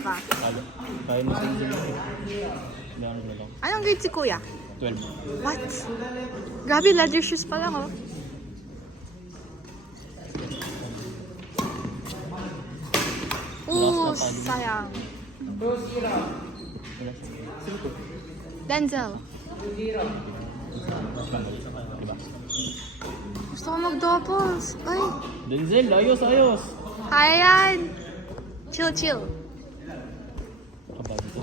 Pa. Halo. Kaya mo sa'yo sila. Dami na lang. Anong grade si kuya? 12. What? Grabe, leather shoes pa lang, oh. Ooh, sayang. Denzel. Diba? Gusto ko mag-doubles. Ay, Denzel, ayos, ayos. ayan. Chill, chill. Kabado to.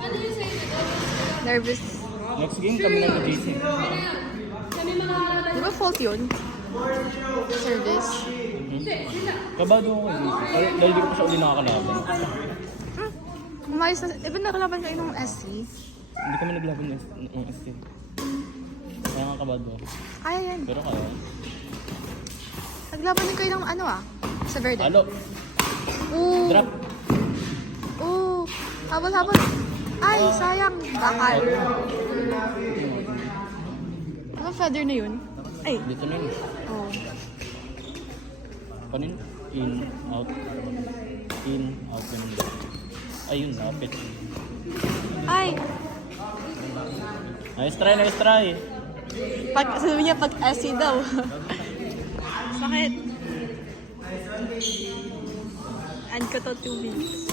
Nervous. Next game kami lang na JC. Di ba fault yun? Service. Kabado ako eh. Dahil di ko pa siya uli nakakalaban. Umayos na. Iba nakalaban kayo ng SC. Hindi kami naglaban ng ST. Kaya nga kabado ako. Kaya yan. Pero kaya. Naglaban din kayo ng ano ah? Sa Verde. Halo. Ooh. Drop. Ooh. Habol, habol. Ay, sayang. Bakal. Ano feather na yun? Ay. Dito na yun. Oh. Panin? In, out. In, out. Ganun ba? Ayun, lapit. Ay. Nice try, nice try. Sabi niya pag SC daw. Sakit. Add ko to 2 weeks.